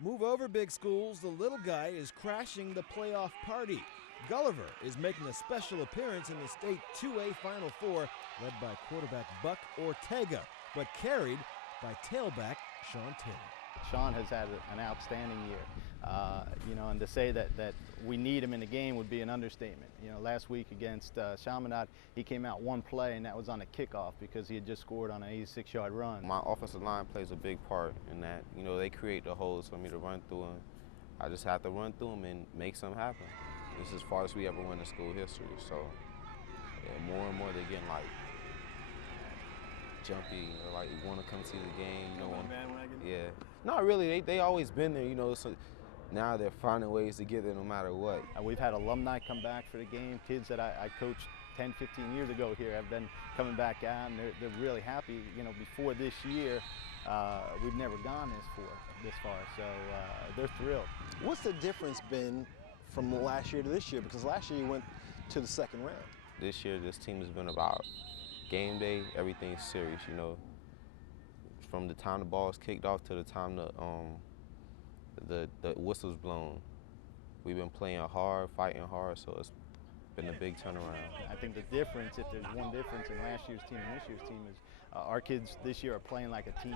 Move over, big schools. The little guy is crashing the playoff party. Gulliver is making a special appearance in the state 2A Final Four, led by quarterback Buck Ortega, but carried by tailback Sean Taylor. Sean has had an outstanding year, and to say that we need him in the game would be an understatement. Last week against Chaminade, he came out one play, and that was on a kickoff because he had just scored on an 86-yard run. My offensive line plays a big part in that. They create the holes for me to run through them. I just have to run through them and make something happen. This is as far as we ever went in school history, so yeah, more and more they're getting like jumpy, or like want to come see the game, yeah. Not really, they always been there, so now they're finding ways to get there no matter what. We've had alumni come back for the game. Kids that I coached 10, 15 years ago here have been coming back out, and they're really happy. Before this year, we've never gone this far, so they're thrilled. What's the difference been from last year to this year? Because last year you went to the second round. This year, this team has been about game day, everything's serious, From the time the ball is kicked off to the time the whistle's blown. We've been playing hard, fighting hard, so it's been a big turnaround. I think the difference, if there's one difference in last year's team and this year's team, is our kids this year are playing like a team.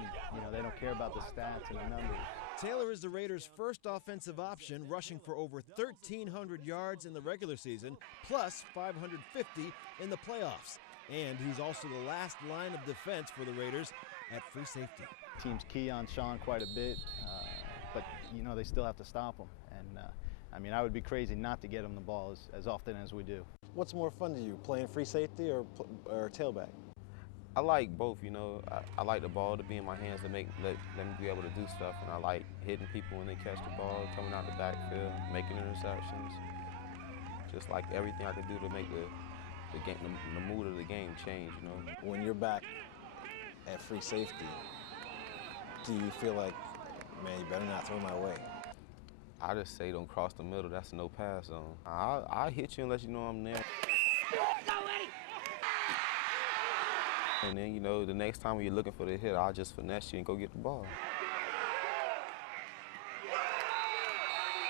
They don't care about the stats and the numbers. Taylor is the Raiders' first offensive option, rushing for over 1,300 yards in the regular season, plus 550 in the playoffs. And he's also the last line of defense for the Raiders at free safety. Team's key on Sean quite a bit, but they still have to stop him. And I would be crazy not to get him the ball as often as we do. What's more fun to you, playing free safety or tailback? I like both, I like the ball to be in my hands to let me be able to do stuff, and I like hitting people when they catch the ball, coming out the backfield, making interceptions. Just like everything I can do to make the mood of the game change, When you're back at free safety, do you feel like, man, you better not throw my way? I just say don't cross the middle, that's a no pass zone. I'll hit you and let you know I'm there. And then, the next time when you're looking for the hit, I'll just finesse you and go get the ball.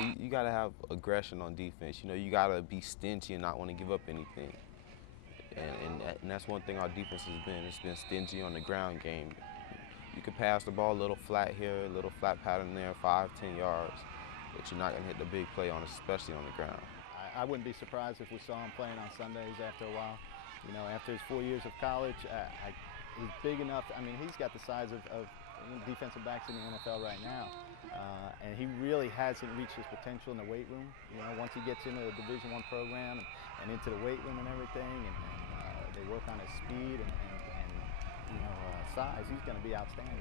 You gotta have aggression on defense. You gotta be stingy and not want to give up anything. And that's one thing our defense has been. It's been stingy on the ground game. You can pass the ball a little flat here, a little flat pattern there, 5, 10 yards, but you're not gonna hit the big play on, especially on the ground. I wouldn't be surprised if we saw him playing on Sundays after a while. After his 4 years of college, he's big enough. He's got the size of defensive backs in the NFL right now, and he really hasn't reached his potential in the weight room. Once he gets into the Division I program and into the weight room and everything, and they work on his speed and size, he's going to be outstanding.